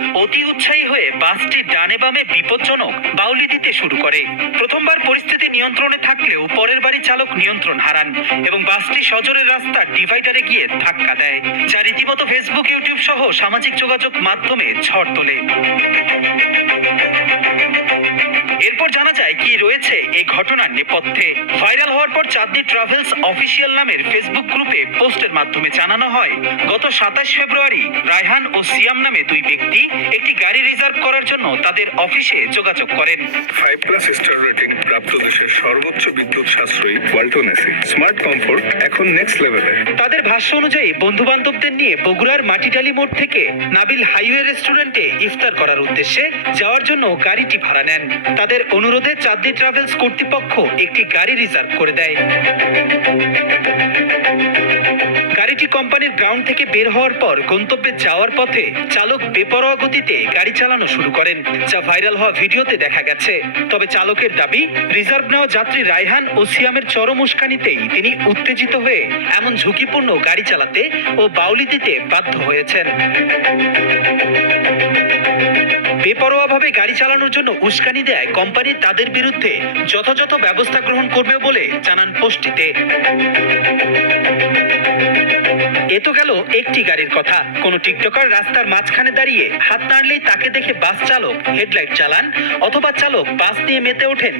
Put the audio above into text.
অতি উৎসাহী হয়ে বাসটি ডানে বামে বিপজ্জনক বাউলি দিতে শুরু করে। প্রথমবার পরিস্থিতি নিয়ন্ত্রণে থাকলেও পরের বারই চালক নিয়ন্ত্রণ হারান এবং বাসটি সজোরে রাস্তার ডিভাইডারে গিয়ে ধাক্কা দেয়, যা রীতিমতো ফেসবুক, ইউটিউব সহ সামাজিক যোগাযোগ মাধ্যমে ঝড় তোলে। এরপর জানা যায় কি রয়েছে এই ঘটনার নেপথ্যে। ভাইরাল হওয়ার পর চাঁদনী ট্রাভেলস অফিসিয়াল নামের ফেসবুক গ্রুপে পোস্টের মাধ্যমে জানানো হয়, গত 27 ফেব্রুয়ারি রায়হান ও সিয়াম নামে দুই ব্যক্তি একটি গাড়ি রিজার্ভ করার জন্য তাদের অফিসে যোগাযোগ করেন। 5+ স্টার রেটিং প্রাপ্ত দেশের সর্বোচ্চ বিদ্যুৎ সাশ্রয়ী ওয়ালটন এসি স্মার্ট কমফোর্ট এখন নেক্সট লেভেলে। তাদের ভাষ্য অনুযায়ী বন্ধু বান্ধবদের নিয়ে বগুড়ার মাটিডালি মোড় থেকে নাবিল হাইওয়ে রেস্টুরেন্টে ইফতার করার উদ্দেশ্যে যাওয়ার জন্য গাড়িটি ভাড়া নেন। তাদের অনুরোধে চাঁদনী ট্রাভেলস কর্তৃপক্ষ একটি গাড়ি রিজার্ভ করে দেয়। গাড়িটি কোম্পানির গ্রাউন্ড থেকে বের হওয়ার পর গন্তব্যে যাওয়ার পথে চালক বেপরোয়া গতিতে গাড়ি চালানো শুরু করেন, যা ভাইরাল হওয়া ভিডিওতে দেখা গেছে। তবে চালকের দাবি, রিজার্ভ নেওয়া যাত্রী রায়হান ও সিয়ামের চরম উস্কানিতেই তিনি উত্তেজিত হয়ে এমন ঝুঁকিপূর্ণ গাড়ি চালাতে ও বাউলি দিতে বাধ্য হয়েছেন। বেপরোয়াভাবে গাড়ি চালানোর জন্য উস্কানি দেয় কোম্পানি তাদের বিরুদ্ধে যথাযথ ব্যবস্থা গ্রহণ করবে বলে জানান পোস্টটিতে। এ তো গেল একটি গাড়ির কথা। কোন টিকটকার রাস্তার মাঝখানে দাঁড়িয়ে হাত নাড়লেই তাকে দেখে বাস চালক হেডলাইট চালান, অথবা চালক বাস নিয়ে মেতে ওঠেন